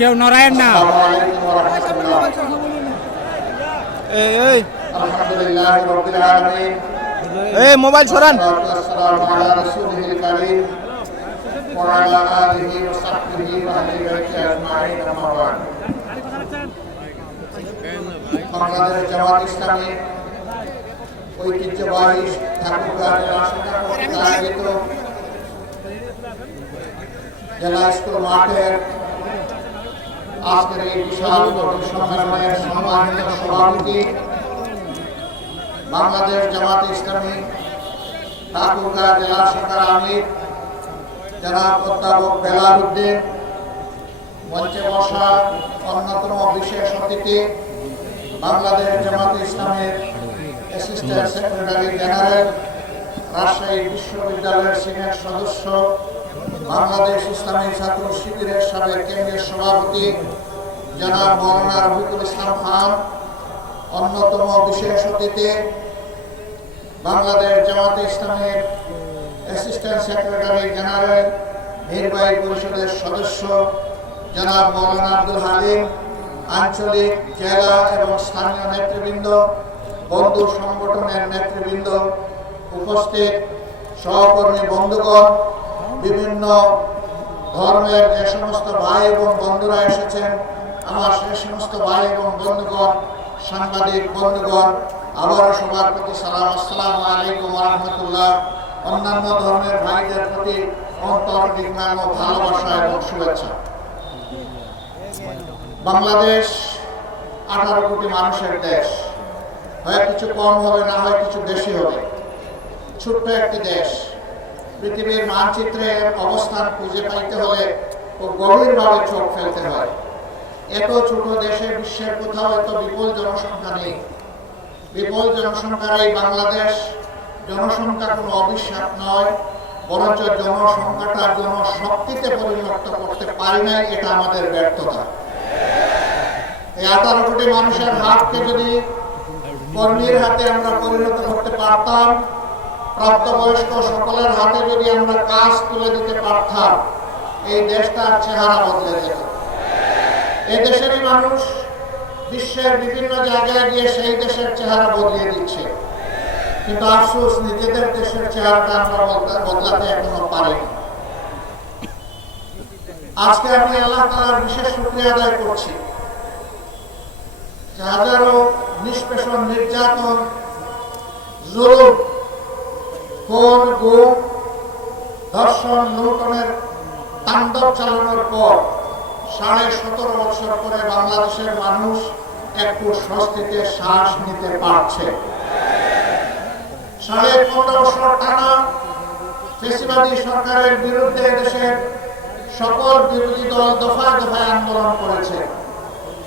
কেউ নড়ায়েন না। এই মোবাইল সরান। বাংলাদেশ জামাত ইসলামী ঐতিহ্যবাহী ঠাকুরগাঁ আয়োজিত জেলা স্কুল মাঠের আজকের এই বিশাল সম্মেলনের সম্মানিত সভাপতি বাংলাদেশ জামাত ইসলামী ঠাকুরগাঁ জেলা শাখার আমির জনাব অধ্যাপক বেলাল উদ্দিন, মঞ্চে বসা অন্যতম বিশেষ অতিথি বাংলাদেশ জামাত ইসলামের অ্যাসিস্ট্যান্ট সেক্রেটারি জেনারেল, রাজশাহী বিশ্ববিদ্যালয়ের সিনেট সদস্য, বাংলাদেশ ইসলামী ছাত্র শিবিরের সাবেক কেন্দ্রীয় সভাপতি জনাব মৌলানা রফিকুল ইসলাম খান, অন্যতম বিশেষ অতিথি বাংলাদেশ জামাত ইসলামের অ্যাসিস্ট্যান্ট সেক্রেটারি জেনারেল নির্বাহী পরিষদের সদস্য জনাব মৌলানা আব্দুল হালিম, আঞ্চলিক, জেলা এবং স্থানীয় নেতৃবৃন্দ, বন্ধু সংগঠনের নেতৃবৃন্দ, উপস্থিত সহকর্মী বন্ধুগণ, বিভিন্ন ধর্মের যে সমস্ত ভাই এবং বন্ধুরা এসেছেন, আমার সে সমস্ত ভাই এবং বন্ধুগণ, সাংবাদিক বন্ধুগণ, আবারও সবার প্রতি সালাম, আসসালামু আলাইকুম ওয়া রাহমাতুল্লাহ। অন্যান্য ধর্মের ভাইদের প্রতি অন্তর্নির্মাণ ও ভালোবাসা এবং শুভেচ্ছা। বাংলাদেশ 18 কোটি মানুষের দেশ, হয় কিছু কম হবে, না হয় কিছু বেশি হবে। ছোট্ট একটি দেশ, পৃথিবীর মানচিত্রে অবস্থান খুঁজে পাইতে হলে ও গভীরভাবে চোখ ফেলতে হয়। এত ছোট দেশে বিশ্বের কোথাও এত বিপুল জনসংখ্যা নেই। বিপুল জনসংখ্যার এই বাংলাদেশ জনসংখ্যা কোনো অভিশাপ নয়, বরঞ্চ জনসংখ্যাটা জনশক্তিতে পরিণত করতে পারি নাই, এটা আমাদের ব্যর্থতা। এই 18 কোটি মানুষের হাতকে যদি কর্মীর হাতে আমরা পরিণত করতে পারতাম, প্রাপ্তবয়স্ক সকলের হাতে যদি আমরা কাজ তুলে দিতে পারতাম, এই দেশটার চেহারা বদলে যেত। এই দেশেরই মানুষ বিশ্বের বিভিন্ন জায়গায় গিয়ে সেই দেশের চেহারা বদলিয়ে দিচ্ছে, কিন্তু আফসোস নিজেদের দেশের চেহারাটা আমরা বদলাতে এখনো পারিনি। আজকে আমি আল্লাহ তাআলার বিশেষ শুকরিয়া আদায় করছি, হাজারো নিষ্পেষণ, নির্যাতন, জুলুম, খুন, গুম, ধর্ষণ, লুণ্ঠনের তাণ্ডব চালানোর পর 17.5 বছর পরে বাংলাদেশের মানুষ একটু স্বস্তিতে শ্বাস নিতে পারছে। 15.5 বছর টানা ফ্যাসিবাদী সরকারের বিরুদ্ধে দেশের সকল বিরোধী দল দফায় দফায় আন্দোলন করেছে।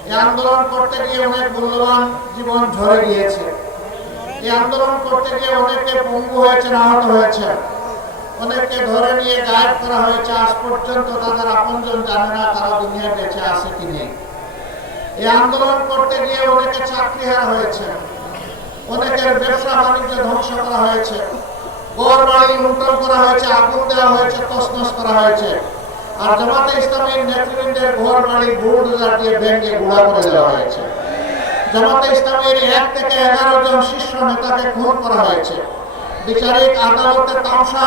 এই আন্দোলন করতে গিয়ে অনেক মূল্যবান জীবন ঝরে গিয়েছে। এই আন্দোলন করতে গিয়ে অনেকে পঙ্গু হয়েছে, আহত হয়েছে, অনেককে ধরে নিয়ে গায়েব করা হয়েছে। আজ পর্যন্ত তাদের আপনজন জানে না তারা দুনিয়ায় বেঁচে আছে কি নেই। এই আন্দোলন করতে গিয়ে অনেকে চাকরি হারা হয়েছে, অনেকের ব্যবসা বাণিজ্য ধ্বংস করা হয়েছে, ঘর বাড়ি লুণ্ঠন করা হয়েছে, আগুন দেওয়া হয়েছে, তছনছ করা হয়েছে। আর জামাতে ইসলামীর নেতৃবৃন্দের ঘর বাড়ি বুলডোজার দিয়ে ভেঙে গুঁড়া করে দেওয়া হয়েছে। জামাতে ইসলামীর 1 থেকে 11 জন শীর্ষ নেতাকে খুন করা হয়েছে। বিচারিক আদালতে তামসা,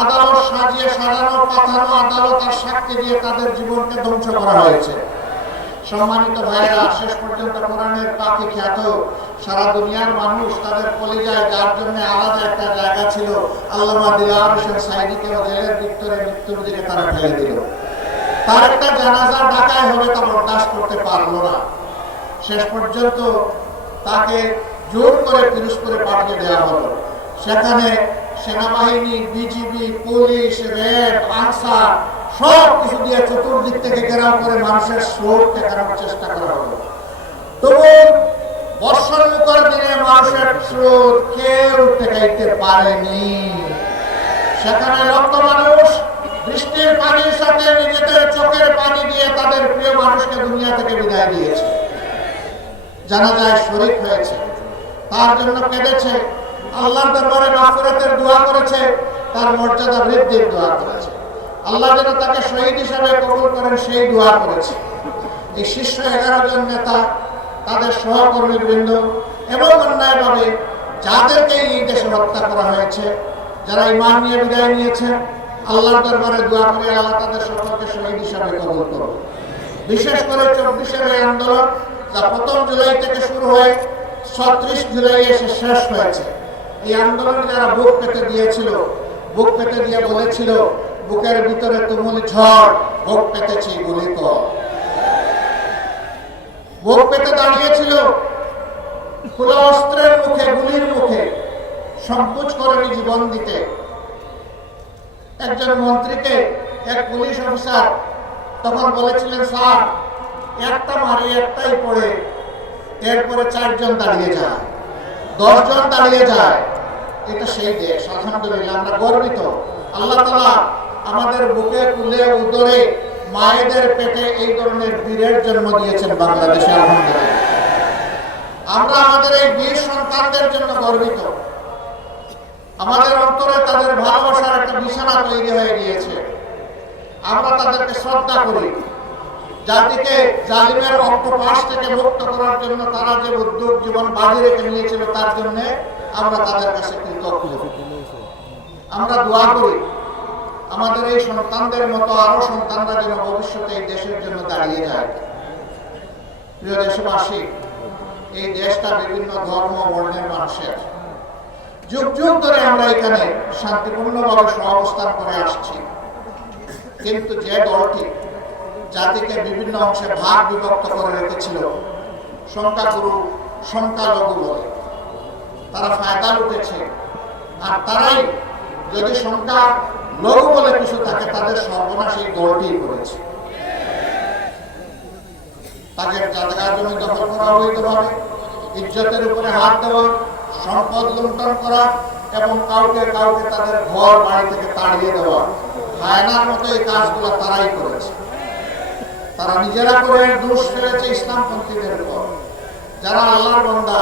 আদালত সাজিয়ে সাজানো পাঠানো আদালত আর সাক্ষী দিয়ে তাদের জীবনকে ধ্বংস করা হয়েছে। সম্মানিত ভাইরা, শেষ পর্যন্ত কোরআনের পাখি খ্যাত সারা দুনিয়ার মানুষ তাদের কলিজায়, যার জন্য আলাদা একটা জায়গা ছিল, আল্লামা দিলওয়ার হোসেন সাঈদীকে জেলের ভিতরে মৃত্যুর দিকে তারা ফেলে দিল। তার একটা জানাজা ঢাকায় হবে, তা বরদাস্ত করতে পারলো না। শেষ পর্যন্ত তাকে জোর করে পিরোজপুরে পাঠিয়ে দেওয়া হলো। সেখানে সেনাবাহিনী, বিজিবি, পুলিশ, র্যাব, আনসার সব কিছু দিয়ে চতুর্দিক থেকে ঘেরাও করে মানুষের স্রোত ঠেকানোর চেষ্টা করা হলো। তবু বর্ষার দিনে মানুষের স্রোত কেউ ঠেকাইতে পারেনি। সেখানে লক্ষ মানুষ বৃষ্টির পানির সাথে নিজেদের চোখের পানি দিয়ে তাদের প্রিয় মানুষকে দুনিয়া থেকে বিদায় দিয়েছে। জানাজায় শরীক হয়েছে, তার জন্য কেঁদেছে, আল্লাহর দরবারে মাগফিরাতের দোয়া করেছে, তার মর্যাদা বৃদ্ধির দোয়া করেছে। আল্লাহ যেন তাকে শহীদ হিসেবে কবুল করেন সেই দোয়া করেছে। এই শীর্ষ 11 জন নেতা, তাদের সহকর্মীবৃন্দ এবং অন্যায়ভাবে যাদেরকে এই দেশে হত্যা করা হয়েছে, যারা ঈমান নিয়ে বিদায় নিয়েছেন, আল্লাহর দরবারে দোয়া করে আল্লাহ তাদের সকলকে শহীদ হিসাবে কবুল করুন। বিশেষ করে 24-এর এই আন্দোলন যা 1 জুলাই থেকে শুরু হয়ে 36 জুলাই এসে শেষ হয়েছে, এই আন্দোলনে যারা বুক পেতে দিয়েছিল, বুক পেতে দিয়ে বলেছিল বুকের ভিতরে তুমুল ঝড়, বুক পেতেছি গুলি কর, বুক পেতে দাঁড়িয়েছিল খোলা অস্ত্রের মুখে, গুলির মুখে, সংকোচ করেনি জীবন দিতে। একজন মন্ত্রীকে এক পুলিশ অফিসার তখন বলেছিলেন, স্যার একটা মারি একটাই পড়ে, এরপরে 4 জন দাঁড়িয়ে যায়, 10 জন দাঁড়িয়ে যায়। এটা সেই দেশ। আলহামদুলিল্লাহ, আমরা গর্বিত। আল্লাহ তাআলা আমাদের বুকে, কুলে, উদরে, মায়েদের পেটে এই ধরনের বীরের জন্ম দিয়েছেন বাংলাদেশে। আলহামদুলিল্লাহ, আমরা আমাদের এই বীর সন্তানদের জন্য গর্বিত। আমাদের অন্তরে তাদের ভালোবাসার একটা বিছানা তৈরি হয়ে গিয়েছে। আমরা তাদেরকে শ্রদ্ধা করি। জাতিকে জালিমের অক্টোপাস থেকে মুক্ত করার জন্য তারা যে উদ্যোগ জীবন বাজি রেখে নিয়েছিল, তার জন্য আমরা তাদের কাছে কৃতজ্ঞ। আমরা দোয়া করি আমাদের এই সন্তানদের মতো আরো সন্তানরা যেন ভবিষ্যতে এই দেশের জন্য দাঁড়িয়ে যায়। প্রিয় দেশবাসী, এই দেশটা বিভিন্ন ধর্ম বর্ণের মানুষের। যুগ যুগ ধরে আমরা এখানে শান্তিপূর্ণভাবে সহাবস্থান করে আসছি, কিন্তু যে দলটি জাতিকে বিভিন্ন অংশে ভাগ বিভক্ত করে রেখেছিল, সংখ্যাগুরু সংখ্যালঘু বলে, তারা ফায়দা লুটেছে। আর তারাই যদি সংখ্যা লঘু বলে কিছু থাকে, তাদের সর্বনাশ এই দলটি করেছে। তাদের জায়গা জমি দখল করা অবৈধভাবে, ইজ্জতের উপরে হাত দেওয়া, সম্পদ লুণ্ঠন করা এবং কাউকে কাউকে তাদের ঘর বাড়ি থেকে তাড়িয়ে দেওয়া, হায়নার মতো এই কাজগুলো তারাই করেছে। তারা নিজেরা করে দোষ ফেলেছে ইসলামপন্থীদের উপর। যারা আল্লাহর বান্দা,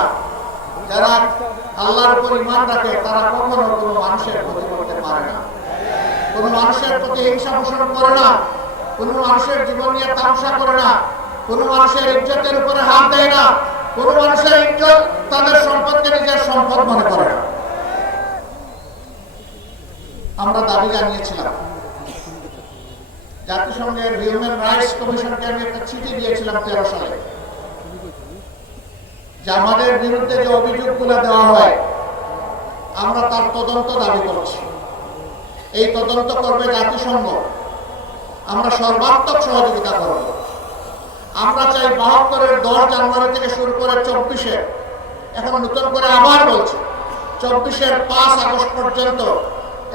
যারা আল্লাহর উপর ঈমান রাখে, তারা কখনো কোনো মানুষের ক্ষতি করতে পারে না, কোনো মানুষের প্রতি হিংসা পোষণ করে না, কোনো মানুষের জীবন নিয়ে তামসা করে না, কোনো মানুষের ইজ্জতের উপরে হাত দেয় না, কোনো মানুষের ইজ্জত, তাদের সম্পদকে নিজের সম্পদ মনে করে না। আমরা দাবি জানিয়েছিলাম, জাতিসংঘের হিউম্যান রাইটস কমিশনকে আমি একটা চিঠি দিয়েছিলাম 13 সালে, যে আমাদের বিরুদ্ধে যে অভিযোগগুলো দেওয়া হয়, আমরা তার তদন্ত দাবি করছি। এই তদন্ত করবে জাতিসংঘ, আমরা সর্বাত্মক সহযোগিতা করব। আমরা চাই 72-এর 10 জানুয়ারি থেকে শুরু করে 24-এ, এখন নতুন করে আবার বলছি, 24-এর 5 আগস্ট পর্যন্ত,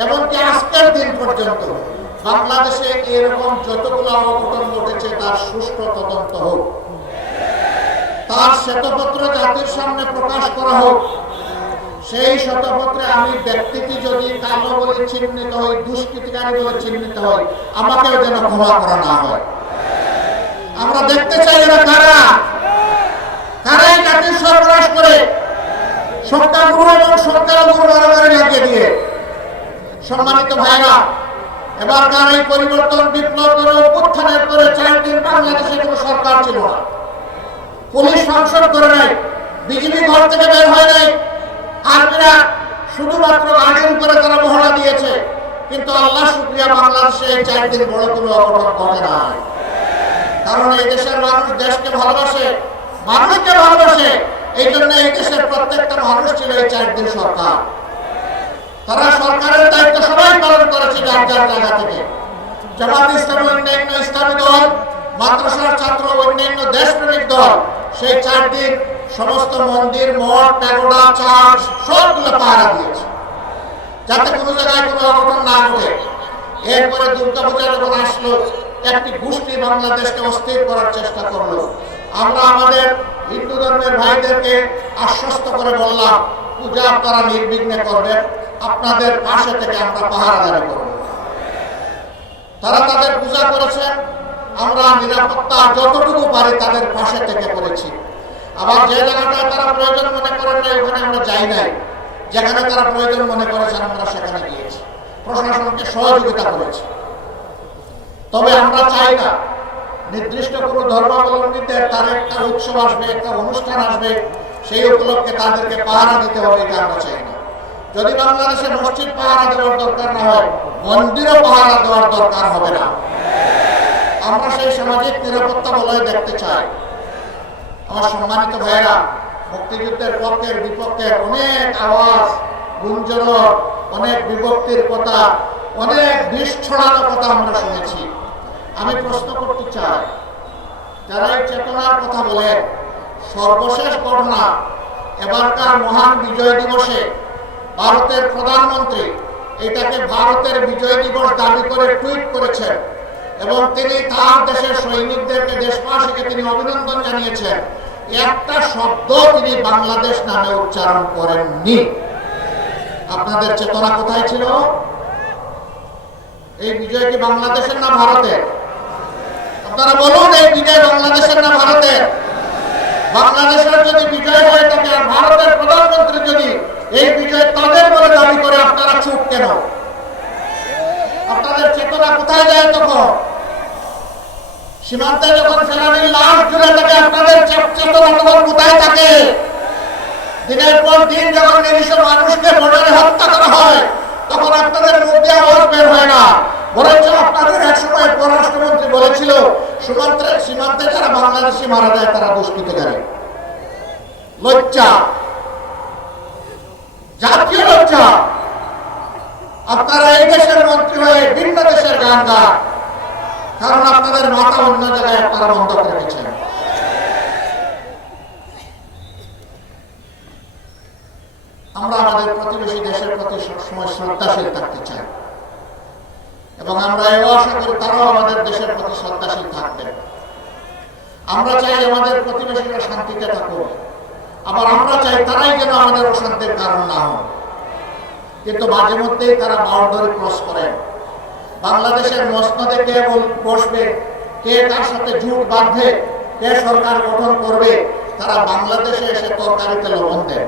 এমনকি আজকের দিন পর্যন্ত বাংলাদেশে এরকম যতগুলো অঘটন ঘটেছে তার সুষ্ঠু তদন্ত হোক, তার শ্বেতপত্র জাতির সামনে প্রকাশ করা হোক। সেই শ্বেতপত্রে আমি ব্যক্তিটি যদি কালো বলে চিহ্নিত হই, দুষ্কৃতিকারী বলে চিহ্নিত হই, আমাকেও যেন ক্ষমা করা না হয়। আমরা দেখতে চাই এরা কারা, কারাই জাতির সর্বনাশ করে, সংখ্যাগুরু এবং সংখ্যালঘু বাড়াবাড়ি লাগিয়ে দিয়ে। সম্মানিত ভাইরা, এবারকার এই পরিবর্তন বিপ্লব করে অভ্যুত্থানের পরে 4 দিন বাংলাদেশে কোনো সরকার ছিল না, পুলিশ ফাংশন করে নাই, বিজেপি ঘর থেকে বের হয় নাই, আর্মিরা শুধুমাত্র গাড়ির উপরে তারা মহড়া দিয়েছে। কিন্তু আল্লাহ শুকরিয়া, বাংলাদেশে এই 4 দিন বড় কোনো অঘটন ঘটে নাই। কারণ এই দেশের মানুষ দেশকে ভালোবাসে, মানুষকে ভালোবাসে। এই জন্য এই দেশের প্রত্যেকটা মানুষ ছিল এই 4 দিন সরকার। তারা সরকারের দায়িত্ব সবাই পালন করেছে যার যার জায়গা থেকে। জামাত ইসলামী, অন্যান্য ইসলামী দল, মাদ্রাসার ছাত্র, অন্যান্য দেশপ্রেমিক দল সেই 4 দিন সমস্ত মন্দির, মঠ, প্যাগোডা, চার্চ সবগুলো পাহারা দিয়েছে, যাতে কোনো জায়গায় কোনো অঘটন না ঘটে। এরপরে দুর্গাপূজা যখন আসলো, একটি গোষ্ঠী বাংলাদেশকে অস্থির করার চেষ্টা করলো। আমরা আমাদের হিন্দু ধর্মের ভাইদেরকে আশ্বস্ত করে বললাম, পূজা আপনারা নির্বিঘ্নে করবেন, আপনাদের পাশে থেকে আমরা পাহারাদারি করব। তারা তাদের পূজা করেছেন, আমরা নিরাপত্তা যতটুকু পারি তাদের পাশে থেকে করেছি। আবার যে জায়গাটায় তারা প্রয়োজন মনে করেন না, ওখানে আমরা যাই নাই। যেখানে তারা প্রয়োজন মনে করেছেন আমরা সেখানে গিয়েছি, প্রশাসনকে সহযোগিতা করেছি। তবে আমরা চাই না নির্দিষ্ট কোনো ধর্মাবলম্বীদের তার একটা উৎসব আসবে, একটা অনুষ্ঠান আসবে, সেই উপলক্ষে তাদেরকে পাহারা দিতে হবে, এটা আমরা চাই না। যদি বাংলাদেশের মসজিদ পাহারা দেওয়ার দরকার না হয়, মন্দিরও পাহারা দেওয়ার দরকার হবে না। আমরা সেই সামাজিক নিরাপত্তা বলয় দেখতে চাই। আমার সম্মানিত ভাইয়েরা, মুক্তিযুদ্ধের পক্ষের বিপক্ষের অনেক আওয়াজ, গুঞ্জন, অনেক বিভক্তির কথা, অনেক বিষ ছড়ানো কথা আমরা শুনেছি। আমি প্রশ্ন করতে চাই, যারা এই চেতনার কথা বলেন, সর্বশেষ ঘটনা এবারকার মহান বিজয় দিবসে ভারতের প্রধানমন্ত্রী এটাকে ভারতের বিজয় দিবস দাবি করে টুইট করেছেন এবং তিনি তার দেশের সৈনিকদেরকে, দেশবাসীকে তিনি অভিনন্দন জানিয়েছেন। একটা শব্দ তিনি বাংলাদেশ নামে উচ্চারণ করেননি। আপনাদের চেতনা কোথায় ছিল? এই বিজয় কি বাংলাদেশের না ভারতের? আপনারা বলুন, এই বিজয় বাংলাদেশের না ভারতের? বাংলাদেশের যদি বিজয় হয়ে থাকে আর ভারতের প্রধানমন্ত্রী যদি এই বিজয় তাদের বলে দাবি করে, আপনারা চুপ কেন? আপনাদের চেতনা কোথায় যায় তখন? সীমান্তে যখন সেনাবাহিনীর লাশ ঝুলে থাকে, আপনাদের চেতনা তখন কোথায় থাকে? দিনের পর দিন যখন নিরীহ মানুষকে বর্ডারে হত্যা করা হয়, তখন আপনাদের মুখ দিয়ে আওয়াজ বের হয় না। বরঞ্চ আপনাদের এক সময় পররাষ্ট্রমন্ত্রী বলেছিল, সীমান্তে যারা বাংলাদেশি মারা যায় তারা দুষ্কৃতকারী। লজ্জা, জাতীয় লজ্জা। আপনারা এই দেশের মন্ত্রী হয়ে ভিন্ন দেশের গান গান, কারণ আপনাদের মাথা অন্য জায়গায় আপনারা বন্ধ করে রেখেছেন। আমরা আমাদের প্রতিবেশী দেশের প্রতি সবসময় শ্রদ্ধাশীল থাকতে চাই এবং আমরা এও আশা করি তারাও আমাদের দেশের প্রতি শ্রদ্ধাশীল থাকবেন। আমরা চাই আমাদের প্রতিবেশীরা শান্তিতে থাকুক, আবার আমরা চাই তারাই যেন আমাদের অশান্তির কারণ না হয়। কিন্তু মাঝে মধ্যেই তারা বাউন্ডারি ক্রস করেন। বাংলাদেশের মসনদে কে বসবে, কে তার সাথে জোট বাঁধবে, কে সরকার গঠন করবে, তারা বাংলাদেশে এসে তরকারিতে লবণ দেন।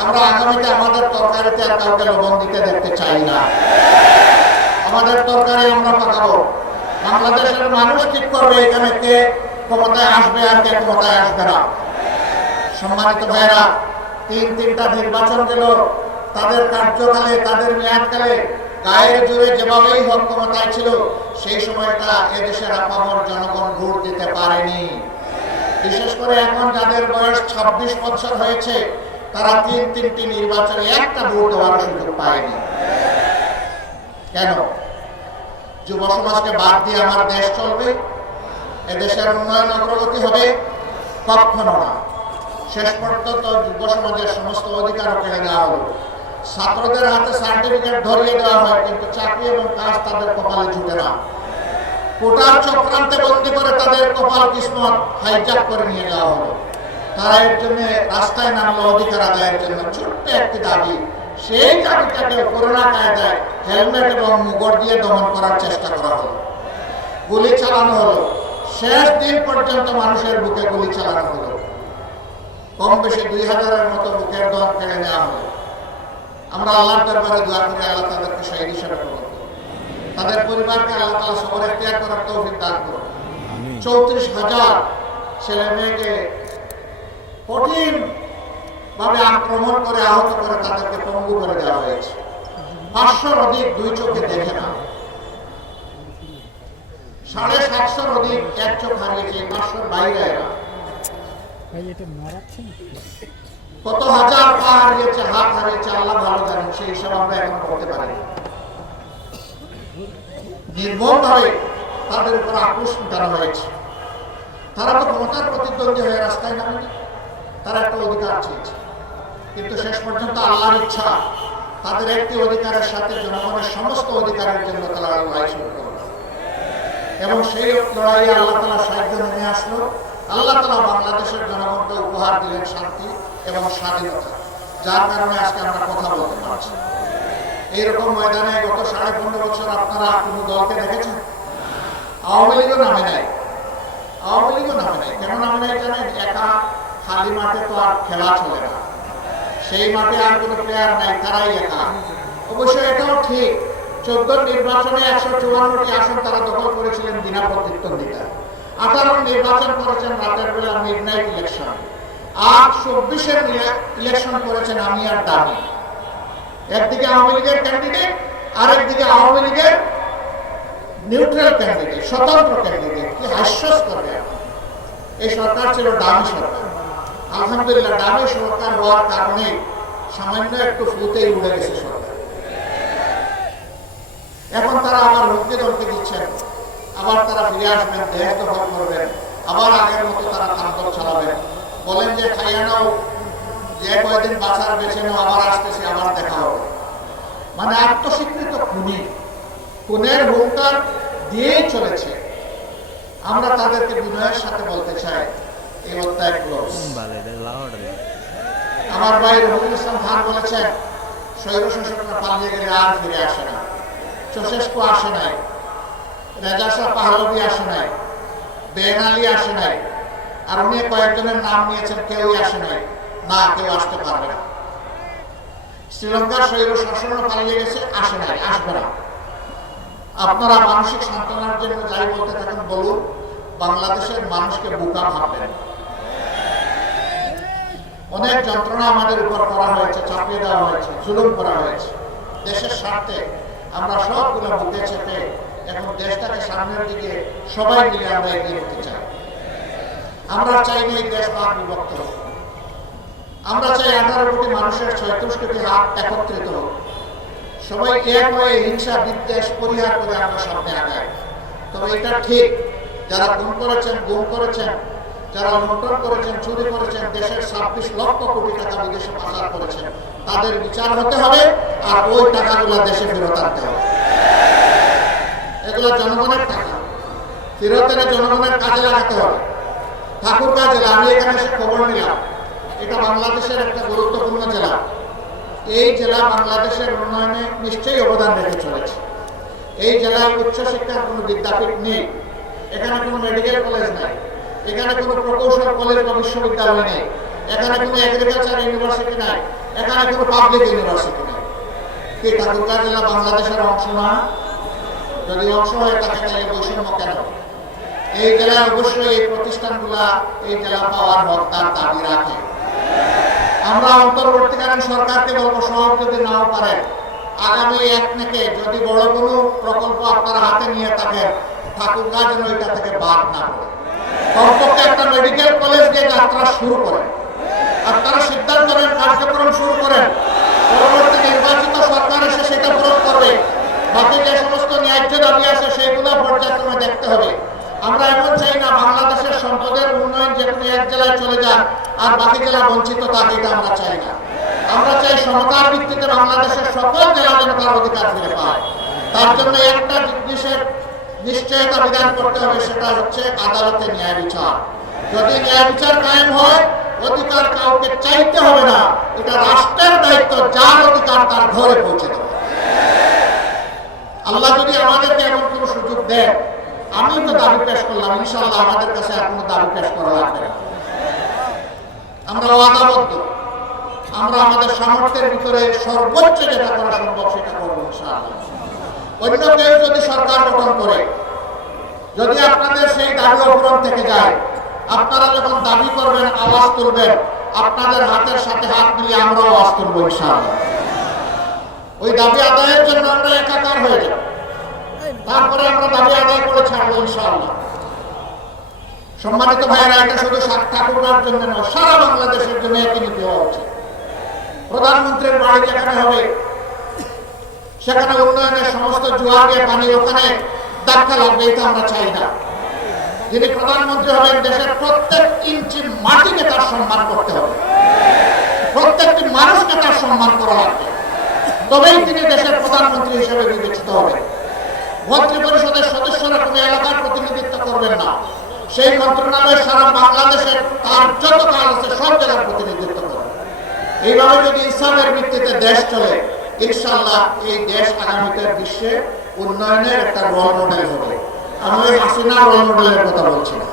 আমরা আগামীতে আমাদের তরকারিতে আর কাউকে লবণ দিতে দেখতে চাই না। আমাদের তরকারি আমরা পাকাবো। বাংলাদেশের মানুষ ঠিক করবে এখানে কে ক্ষমতায় আসবে আর কে ক্ষমতায় আসবে না। সম্মানিত ভাইয়েরা, তিনটা নির্বাচন গেল, তাদের কার্যকালে, তাদের মেয়াদকালে গায়ের জোরে যেভাবেই হোক ক্ষমতায় ছিল, সেই সময়টা এদেশের আপামর জনগণ ভোট দিতে পারেনি। বিশেষ করে এখন যাদের বয়স 26 বছর হয়েছে, তারা তিনটি নির্বাচনে একটা ভোট দেওয়ার সুযোগ পায়নি। কেন? যুব সমাজকে বাদ দিয়ে আমার দেশ চলবে? এদেশের উন্নয়ন অগ্রগতি হবে? কখনো না। শেষ পর্যন্ত যুব সমাজের সমস্ত অধিকার কেড়ে নেওয়া হলো। ছাত্রদের হাতে সার্টিফিকেট ধরিয়ে দেওয়া হয়, কিন্তু চাকরি এবং কাজ তাদের কপালে জুটে না। কোটার চক্রান্তে বন্দী করে তাদের কপাল কিসমত হাইজ্যাক করে নিয়ে যাওয়া হলো। তারা এর জন্য রাস্তায় নামলো অধিকার আদায়ের জন্য। ছোট্ট একটি দাবি, সেই দাবিটাকে করোনা কায়দায় হেলমেট এবং মুগর দিয়ে দমন করার চেষ্টা করা হলো। গুলি চালানো হলো, শেষ দিন পর্যন্ত মানুষের বুকে গুলি চালানো হলো। কম বেশি 2000-এর মতো বুকের দম কেড়ে নেওয়া হলো। আমরা আল্লাহর দরবারে দোয়া করি আল্লাহ তাদেরকে শহীদ হিসেবে কবুল করুন, তাদের পরিবারকে আল্লাহ তাআলা সবরের ত্যাগ করার তৌফিক দান করুন। 34,000 ছেলে মেয়েকে কঠিন ভাবে আক্রমণ করে আহত করে তাদেরকে পঙ্গু করে দেওয়া হয়েছে। 500-র অধিক দুই চোখে দেখে না, 750-র অধিক এক চোখ হারিয়েছে। 500-র বাইরে এরা কত হাজার পা হারিয়েছে, হাত হারিয়েছে, আল্লাহ ভালো জানেন। সেই হিসাব আমরা এখন করতে পারি। নির্মম ভাবে তাদের উপর আক্রোশ মেটানো হয়েছে। তারা তো ক্ষমতার প্রতিদ্বন্দ্বী হয়ে রাস্তায় নামেনি, তারা একটা অধিকার চেয়েছে, কিন্তু শেষ পর্যন্ত আল্লাহর ইচ্ছা তাদের একটি অধিকারের সাথে জনগণের সমস্ত অধিকারের জন্য তারা লড়াই শুরু করল এবং সেই লড়াইয়ে আল্লাহ তাআলা সাহায্য নিয়ে আসলো। আল্লাহ তাআলা বাংলাদেশের জনগণকে উপহার দিলেন শান্তি এবং স্বাধীনতা, যার কারণে আজকে আমরা কথা বলতে পারছি। এইরকম ময়দানে গত 15.5 বছর আপনারা কোনো দলকে দেখেছেন? আওয়ামী লীগও নামে নাই। আওয়ামী লীগও নামে নাই। কেন নামে নাই জানেন? একা খালি মাঠে তো আর খেলা চলে না, সেই মাঠে আর কোনো প্লেয়ার নাই, তারাই একা। অবশ্যই এটাও ঠিক, 14 নির্বাচনে 154টি আসন তারা দখল করেছিলেন বিনা প্রতিদ্বন্দ্বিতায়। 18 নির্বাচন করেছেন রাতের বেলা মিডনাইট ইলেকশন। আর 24-এর ইলেকশন করেছেন আমি আর দামি। একদিকে আওয়ামী লীগের ক্যান্ডিডেট, আরেকদিকে আওয়ামী লীগের নিউট্রাল ক্যান্ডিডেট, স্বতন্ত্র ক্যান্ডিডেট। কি হাস্যস্কর! এই সরকার ছিল দামি সরকার। আলহামদুলিল্লাহ, দামি সরকার হওয়ার কারণে সামান্য একটু ফুতেই উড়ে গেছে সরকার। এখন তারা আবার হুমকি ধমকি দিচ্ছেন, আবার তারা ফিরে আসবেন, দেশ দখল করবেন, আবার আগের মতো তারা তাণ্ডব চালাবেন। বলেন যে খাইয়া নাও, যে কয়দিন বাঁচার বেছে নাও, আবার আসতেছে, আবার দেখা হবে। মানে আত্মস্বীকৃত খুনি, খুনের হুঙ্কার দিয়েই চলেছে। আমরা তাদেরকে বিনয়ের সাথে বলতে চাই, এই অধ্যায় ক্লোজ। আমার ভাই রবিউল ইসলাম খান বলেছেন, স্বৈরশাসকরা পালিয়ে গেলে আর ফিরে আসে না। চৌশেস্কু আসে নাই, রেজা শাহ পাহলভি আসে নাই, বেন আলী আসে নাই, আর উনি কয়েকজনের নাম নিয়েছেন, কেউই আসে নাই। না, কেউ আসতে পারবে না। শ্রীলঙ্কার স্বৈর শাসনও পালিয়ে গেছে, আসে নাই, আসবে না। আপনারা মানসিক সান্ত্বনার জন্য যাই বলতে থাকেন বলুন, বাংলাদেশের মানুষকে বোকা ভাববেন। অনেক যন্ত্রণা আমাদের উপর করা হয়েছে, চাপিয়ে দেওয়া হয়েছে, জুলুম করা হয়েছে। দেশের স্বার্থে আমরা সবগুলো বুকে চেপে এখন দেশটাকে সামনের দিকে সবাই মিলে আমরা এগিয়ে যেতে চাই। আমরা চাই না এই দেশ ভাগ বিভক্ত হোক। আমরা চাই 18 কোটি মানুষের 36 কোটি হাত একত্রিত হোক। সবাই এক হয়ে হিংসা বিদ্বেষ পরিহার করে আমরা সামনে আগাই। তবে এটা ঠিক, যারা খুন করেছেন, গুম করেছেন, যারা লুণ্ঠন করেছেন, চুরি করেছেন, দেশের 26 লক্ষ কোটি টাকা বিদেশে পাচার করেছেন, তাদের বিচার হতে হবে, আর ওই টাকাগুলো দেশে ফেরত আনতে হবে। এগুলো জনগণের টাকা, ফেরত এনে জনগণের কাজে লাগাতে হবে। ঠাকুরগাঁ জেলা, আমি এখানে এসে খবর নিলাম, এটা বাংলাদেশের একটা গুরুত্বপূর্ণ জেলা। এই জেলা বাংলাদেশের উন্নয়নে নিশ্চয়ই অবদান রেখে চলেছে। এই জেলায় উচ্চশিক্ষার কোনো বিদ্যাপীঠ নেই, এখানে কোনো মেডিকেল কলেজ নাই, এখানে কোনো প্রকৌশল কলেজ বা বিশ্ববিদ্যালয় নেই, এখানে কোনো এগ্রিকালচার ইউনিভার্সিটি নাই, এখানে কোনো পাবলিক ইউনিভার্সিটি নেই। কি ঠাকুরগাঁ জেলা বাংলাদেশের অংশ না? যদি অংশ হয়ে থাকে তাহলে বৈষম্য কেন? এই জেলায় অবশ্যই এই প্রতিষ্ঠানগুলা এই জেলা পাওয়ার হক তার দাবি রাখে। আমরা অন্তর্বর্তীকালীন সরকারকে বলবো, সব যদি নাও পারে, আগামী 1 থেকে যদি বড় কোনো প্রকল্প আপনারা হাতে নিয়ে থাকেন, ঠাকুরগাঁ যেন এটা থেকে বাদ না পড়ে। কমপক্ষে একটা মেডিকেল কলেজ দিয়ে যাত্রা শুরু করেন, আপনারা সিদ্ধান্ত নেন, কার্যক্রম শুরু করেন। পরবর্তী নির্বাচিত সরকার এসে সেটা পূরণ করবে। বাকি যে সমস্ত ন্যায্য দাবি আছে সেগুলো পর্যায়ক্রমে দেখতে হবে। আমরা এমন চাই না বাংলাদেশের সম্পদের উন্নয়ন যে কোনো এক জেলায় চলে যান আর বাকি জেলা বঞ্চিত থাকে, এটা আমরা চাই না। আমরা চাই সমতার ভিত্তিতে বাংলাদেশের সকল জেলা যেন তার অধিকার ফিরে পায়। তার জন্য একটা জিনিসের নিশ্চয়তা বিধান করতে হবে, সেটা হচ্ছে আদালতে ন্যায় বিচার। যদি ন্যায় বিচার কায়েম হয়, অধিকার কাউকে চাইতে হবে না, এটা রাষ্ট্রের দায়িত্ব, যার অধিকার তার ঘরে পৌঁছে দেবে। আল্লাহ যদি আমাদেরকে এমন কোনো সুযোগ দেন, আমি তো দাবি পেশ করলাম, ইনশাআল্লাহ আমাদের কাছে আর কোনো দাবি পেশ করা লাগবে না। আমরা ওয়াদাবদ্ধ, আমরা আমাদের সামর্থ্যের ভিতরে সর্বোচ্চ যেটা করা সম্ভব সেটা করবো ইনশাআল্লাহ। অন্য কেউ যদি সরকার গঠন করে, যদি আপনাদের সেই দাবি অপূরণ থেকে যায়, আপনারা যখন দাবি করবেন, আওয়াজ তুলবেন, আপনাদের হাতের সাথে হাত মিলিয়ে আমরাও আওয়াজ তুলবো ইনশাআল্লাহ। ওই দাবি আদায়ের জন্য আমরা একাকার হয়ে যাব, তারপরে আমরা দাবি আদায় করে ছাড়বো ইনশাআল্লাহ। সম্মানিত ভাইয়েরা, এটা শুধু ঠাকুরগাঁর জন্য নয়, সারা বাংলাদেশের জন্য একই নীতি হওয়া উচিত। প্রধানমন্ত্রীর বাড়ি যেখানে হবে, সেখানে উন্নয়নের সমস্ত জোয়ার দিয়ে পানি ওখানে ধাক্কা লাগবে, এটা আমরা চাই না। যিনি প্রধানমন্ত্রী হবেন, দেশের প্রত্যেক ইঞ্চি মাটিকে তার সম্মান করতে হবে, প্রত্যেকটি মানুষকে তার সম্মান করা লাগবে, তবেই তিনি দেশের প্রধানমন্ত্রী হিসেবে বিবেচিত হবেন। মন্ত্রী পরিষদের সদস্যরা কোনো এলাকার প্রতিনিধিত্ব করবেন না, সেই মন্ত্রণালয় সারা বাংলাদেশের তার যত কাজ আছে সব জেলার প্রতিনিধিত্ব করবে। এইভাবে যদি ইসলামের ভিত্তিতে দেশ চলে, ইনশাআল্লাহ এই দেশ আগামীতে বিশ্বে উন্নয়নের একটা রোল মডেল হবে। আমি ওই হাসিনা রোল মডেলের কথা বলছি না,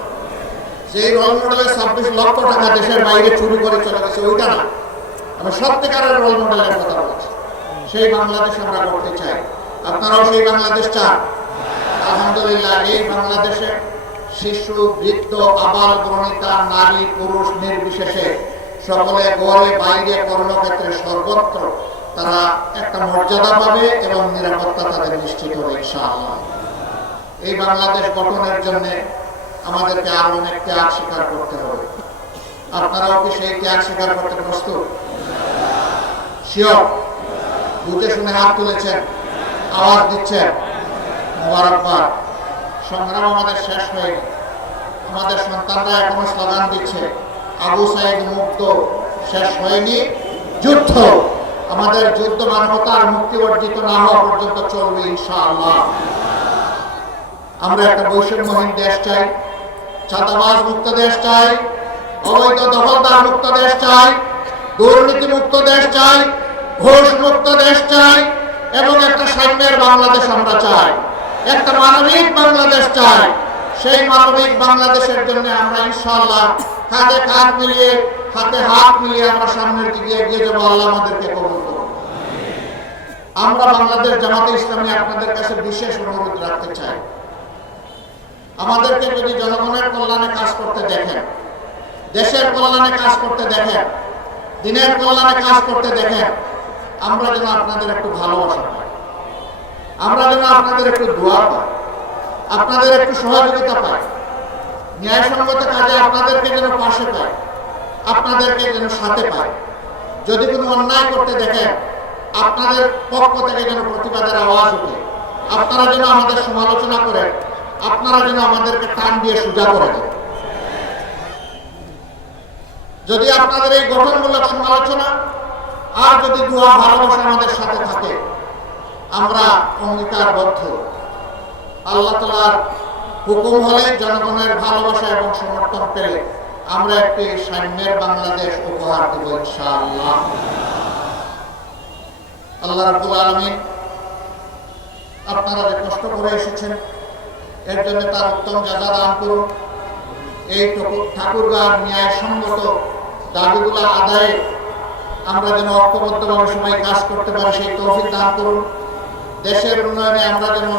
সেই রোল মডেলের 26 লক্ষ টাকা দেশের বাইরে চুরি করে চলে গেছে ওইটা না, আমি সত্যিকারের রোল মডেলের কথা বলছি। সেই বাংলাদেশ আমরা করতে চাই। আপনারাও সেই বাংলাদেশ চান? আলহামদুলিল্লাহ, এই বাংলাদেশে শিশু, বৃদ্ধ, আবাল বনিতা, নারী পুরুষ নির্বিশেষে সকলে ঘরে বাইরে কর্মক্ষেত্রে সর্বত্র তারা একটা মর্যাদা পাবে এবং নিরাপত্তা তাদের নিশ্চিত হবে ইনশাআল্লাহ। এই বাংলাদেশ গঠনের জন্য আমাদেরকে আরো অনেক ত্যাগ স্বীকার করতে হবে। আপনারাও কি সেই ত্যাগ স্বীকার করতে প্রস্তুত? শিওর? বুঝে শুনে হাত তুলেছেন, আওয়াজ দিচ্ছেন, মোবারকবাদ। সংগ্রাম আমাদের শেষ হয়নি। আমাদের সন্তানরা এখনো স্লোগান দিচ্ছে, আবু সাইদ মুক্ত, শেষ হয়নি যুদ্ধ। আমাদের যুদ্ধ মানবতার মুক্তি অর্জিত না হওয়া পর্যন্ত চলবে ইনশাআল্লাহ। আমরা একটা বৈষম্যহীন দেশ চাই, ছাত্রাবাস মুক্ত দেশ চাই, অবৈধ দখলদার মুক্ত দেশ চাই, দুর্নীতি মুক্ত দেশ চাই, ঘুষ মুক্ত দেশ চাই এবং একটা সাম্যের বাংলাদেশ আমরা চাই, একটা মানবিক বাংলাদেশ চাই। সেই মানবিক বাংলাদেশের জন্য আমরা ইনশাআল্লাহ কাঁধে কাঁধ মিলিয়ে, হাতে হাত মিলিয়ে আমরা সামনের দিকে এগিয়ে যাবো। আল্লাহ আমাদেরকে কবুল করুন। আমরা বাংলাদেশ জামাতে ইসলামী আপনাদের কাছে বিশেষ অনুরোধ রাখতে চাই, আমাদেরকে যদি জনগণের কল্যাণে কাজ করতে দেখেন, দেশের কল্যাণে কাজ করতে দেখেন, দিনের কল্যাণে কাজ করতে দেখেন, আমরা যেন আপনাদের একটু ভালোবাসা পাই, আমরা যেন আপনাদের একটু দোয়া পাই, আপনাদের একটু সহযোগিতা পাই, ন্যায়সঙ্গত কাজে আপনাদেরকে যেন পাশে পাই, আপনাদেরকে যেন সাথে পাই। যদি কোনো অন্যায় করতে দেখেন, আপনাদের পক্ষ থেকে যেন প্রতিবাদের আওয়াজ ওঠে, আপনারা যেন আমাদের সমালোচনা করেন, আপনারা যেন আমাদেরকে টান দিয়ে সোজা করে দেন। যদি আপনাদের এই গঠনমূলক সমালোচনা আর যদি দোয়া ভালোবাসা আমাদের সাথে থাকে, আমরা অঙ্গীকারবদ্ধ আল্লাহ তাআলার হুকুম হলে, জনগণের ভালোবাসা এবং সমর্থন পেলে আমরা একটি সাম্যের বাংলাদেশ উপহার দেব ইনশাআল্লাহ। আল্লাহ রাব্বুল আলামিন আপনারা যে কষ্ট করে এসেছেন এর জন্য তার উত্তম যাজা দান করুন। এই ঠাকুরগাঁর ন্যায়সঙ্গত দাবিগুলো আদায়ে আমরা যেন ঐক্যবদ্ধভাবে সবাই কাজ করতে পারি সেই তৌফিক দান করুন। দেশের উন্নয়নে আমরা যেন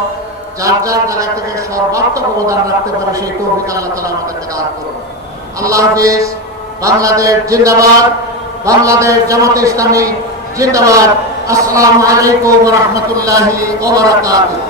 যার যার জায়গা থেকে সর্বাত্মক অবদান রাখতে পারি সেই তৌফিক আল্লাহ তাআলা আমাদেরকে দান করুন। আল্লাহ হাফেজ। বাংলাদেশ জিন্দাবাদ, বাংলাদেশ জামাতে ইসলামী জিন্দাবাদ। আসসালামু আলাইকুম ওয়া রাহমাতুল্লাহি ওয়া বারাকাতুহু।